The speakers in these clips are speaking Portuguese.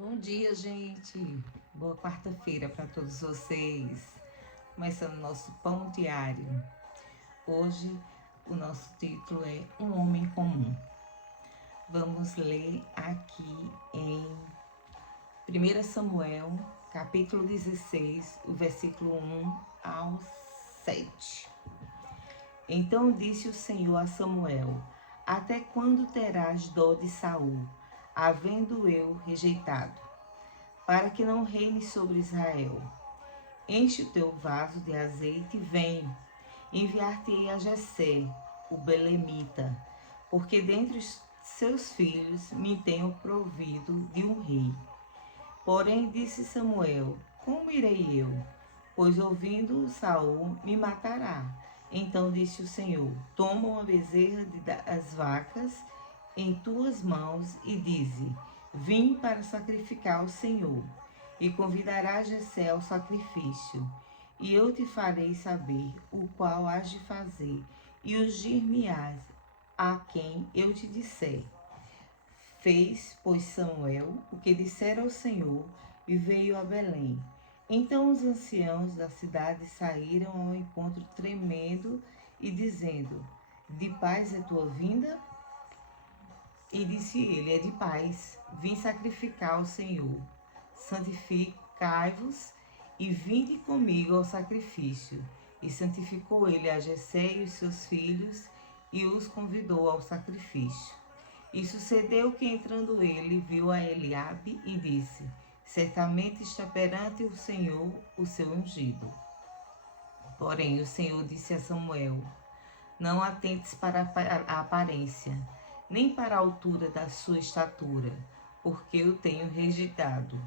Bom dia, gente. Boa quarta-feira para todos vocês. Começando o nosso pão diário. Hoje o nosso título é Um Homem Comum. Vamos ler aqui em 1 Samuel, capítulo 16, o versículo 1 ao 7. Então disse o Senhor a Samuel: Até quando terás dó de Saul, havendo eu rejeitado, para que não reine sobre Israel? Enche o teu vaso de azeite e vem. Enviar-te-ei a Jessé, o belemita, porque dentre os seus filhos me tenho provido de um rei. Porém disse Samuel: Como irei eu? Pois ouvindo Saul me matará. Então disse o Senhor: Toma uma bezerra das vacas em tuas mãos e dize: Vim para sacrificar ao Senhor. E convidarás Jessé ao sacrifício. E eu te farei saber o qual hás de fazer, e ungir-me-ás a quem eu te disser. Fez, pois, Samuel o que dissera ao Senhor, e veio a Belém. Então os anciãos da cidade saíram ao encontro tremendo e dizendo: De paz é tua vinda? E disse ele: É de paz, vim sacrificar ao Senhor. Santificai-vos e vinde comigo ao sacrifício. E santificou ele a Jessé e os seus filhos, e os convidou ao sacrifício. E sucedeu que, entrando ele, viu a Eliabe e disse: Certamente está perante o Senhor o seu ungido. Porém o Senhor disse a Samuel: Não atentes para a aparência, nem para a altura da sua estatura, porque eu tenho rejeitado.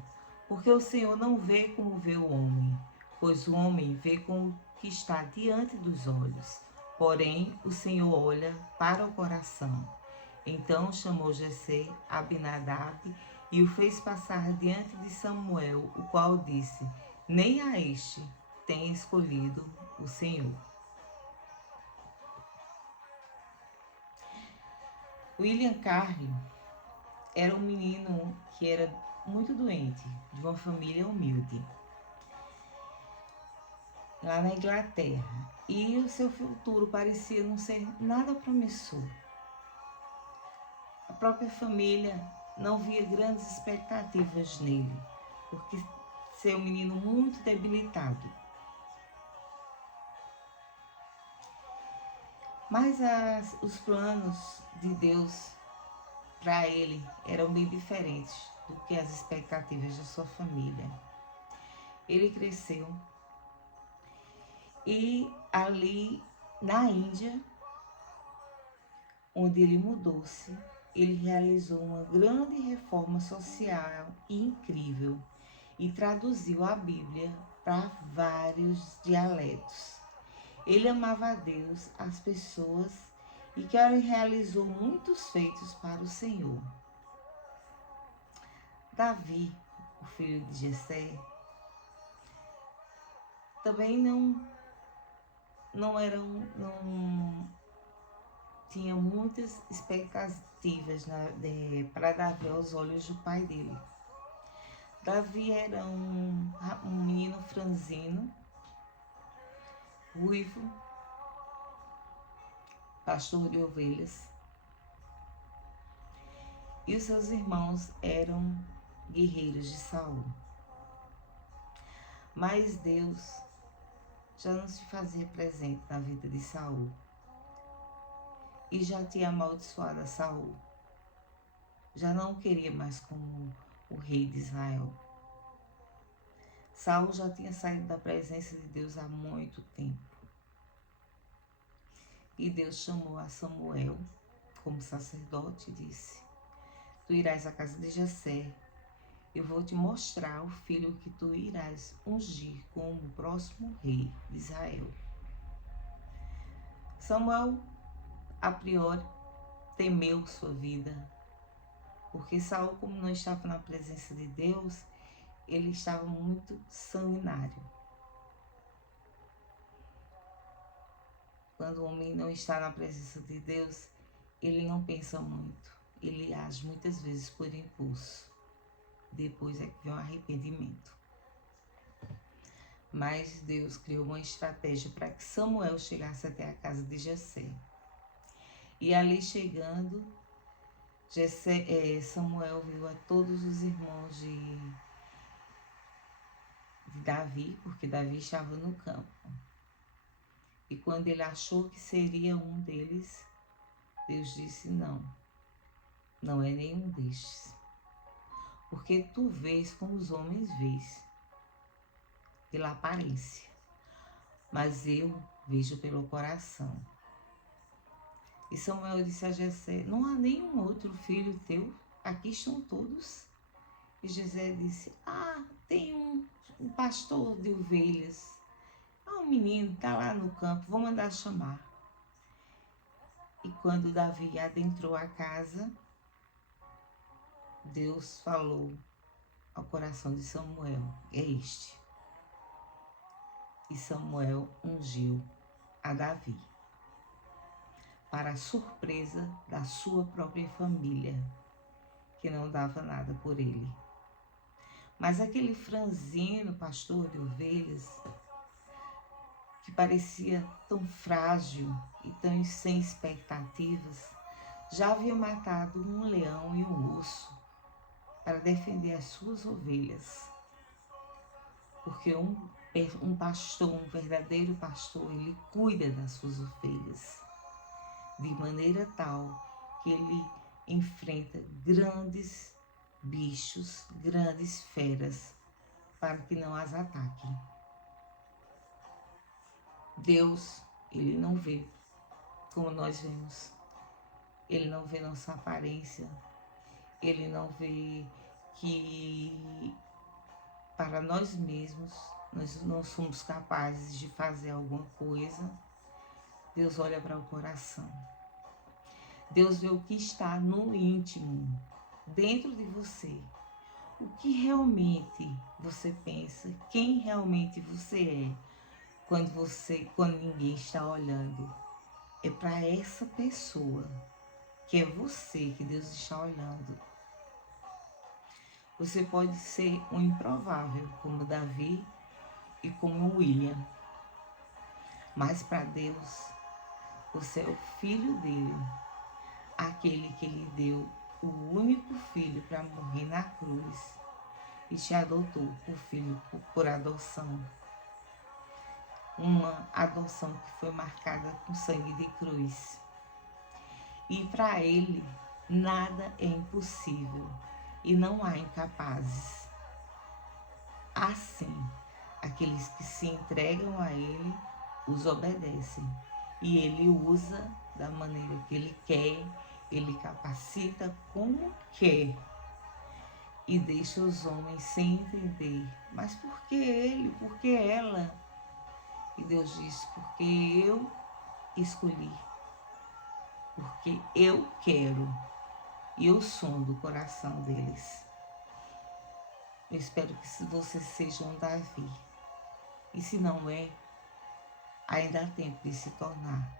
Porque o Senhor não vê como vê o homem, pois o homem vê com o que está diante dos olhos. Porém o Senhor olha para o coração. Então chamou Jessé Abinadab e o fez passar diante de Samuel, o qual disse: Nem a este tem escolhido o Senhor. William Carey era um menino que era muito doente, de uma família humilde, lá na Inglaterra. E o seu futuro parecia não ser nada promissor. A própria família não via grandes expectativas nele, porque ser um menino muito debilitado. Mas os planos de Deus para ele eram bem diferentes do que as expectativas da sua família. Ele cresceu e ali na Índia, onde ele mudou-se, ele realizou uma grande reforma social e incrível e traduziu a Bíblia para vários dialetos. Ele amava a Deus, as pessoas, e que ele realizou muitos feitos para o Senhor. Davi, o filho de Jessé, também não tinha muitas expectativas para Davi aos olhos do pai dele. Davi era um menino franzino, ruivo, pastor de ovelhas, e os seus irmãos eram guerreiros de Saul. Mas Deus já não se fazia presente na vida de Saul e já tinha amaldiçoado a Saul. Já não o queria mais como o rei de Israel. Saul já tinha saído da presença de Deus há muito tempo. E Deus chamou a Samuel como sacerdote e disse: Tu irás à casa de Jessé. Eu vou te mostrar o filho que tu irás ungir como o próximo rei de Israel. Samuel, a priori, temeu sua vida, porque Saul, como não estava na presença de Deus, ele estava muito sanguinário. Quando o homem não está na presença de Deus, ele não pensa muito, ele age muitas vezes por impulso. depois é que vem o arrependimento. Mas Deus criou uma estratégia para que Samuel chegasse até a casa de Jessé. E ali chegando, Samuel viu a todos os irmãos de Davi, porque Davi estava no campo. E quando ele achou que seria um deles, Deus disse: não é nenhum destes. Porque tu vês como os homens vês, pela aparência, mas eu vejo pelo coração. E Samuel disse a Jessé: não há nenhum outro filho teu? Aqui estão todos. E Jessé disse: tem um pastor de ovelhas. Um menino está lá no campo, vou mandar chamar. E quando Davi adentrou a casa, Deus falou ao coração de Samuel: é este. E Samuel ungiu a Davi, para a surpresa da sua própria família, que não dava nada por ele. Mas aquele franzino pastor de ovelhas, que parecia tão frágil e tão sem expectativas, já havia matado um leão e um urso para defender as suas ovelhas. Porque um pastor, um verdadeiro pastor, ele cuida das suas ovelhas, de maneira tal que ele enfrenta grandes bichos, grandes feras, para que não as ataquem. Deus, ele não vê como nós vemos. Ele não vê nossa aparência. Ele não vê que para nós mesmos nós não somos capazes de fazer alguma coisa. Deus olha para o coração. Deus vê o que está no íntimo, dentro de você. O que realmente você pensa, quem realmente você é, quando ninguém está olhando. É para essa pessoa, que é você, que Deus está olhando. Você pode ser um improvável, como Davi e como William. Mas para Deus, você é o filho dele, aquele que ele deu o único filho para morrer na cruz e te adotou por filho por adoção. Uma adoção que foi marcada com sangue de cruz. E para ele, nada é impossível e não há incapazes. Assim, aqueles que se entregam a ele, os obedecem. E ele usa da maneira que ele quer, ele capacita como quer. E deixa os homens sem entender. Mas por que ele? Por que ela? E Deus diz: porque eu escolhi. Porque eu quero. E eu sondo o coração deles. Eu espero que você seja um Davi. E se não é, ainda há tempo de se tornar.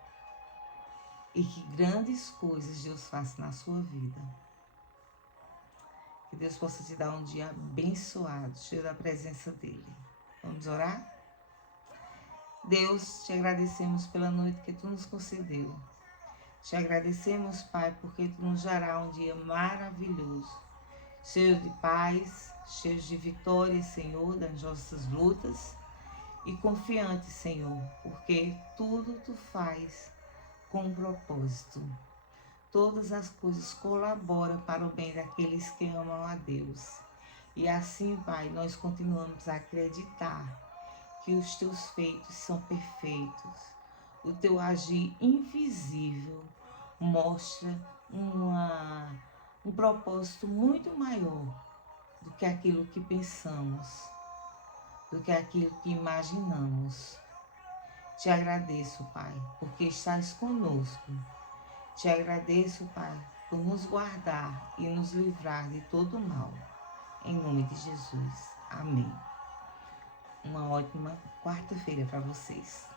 E que grandes coisas Deus faça na sua vida. Que Deus possa te dar um dia abençoado, cheio da presença dele. Vamos orar? Deus, te agradecemos pela noite que tu nos concedeu. Te agradecemos, Pai, porque tu nos dará um dia maravilhoso, cheio de paz, cheio de vitória, Senhor, das nossas lutas, e confiante, Senhor, porque tudo tu faz com um propósito. Todas as coisas colaboram para o bem daqueles que amam a Deus. E assim, Pai, nós continuamos a acreditar que os teus feitos são perfeitos. O teu agir invisível mostra um propósito muito maior do que aquilo que pensamos, do que aquilo que imaginamos. Te agradeço, Pai, porque estás conosco. Te agradeço, Pai, por nos guardar e nos livrar de todo mal. Em nome de Jesus. Amém. Uma ótima quarta-feira para vocês.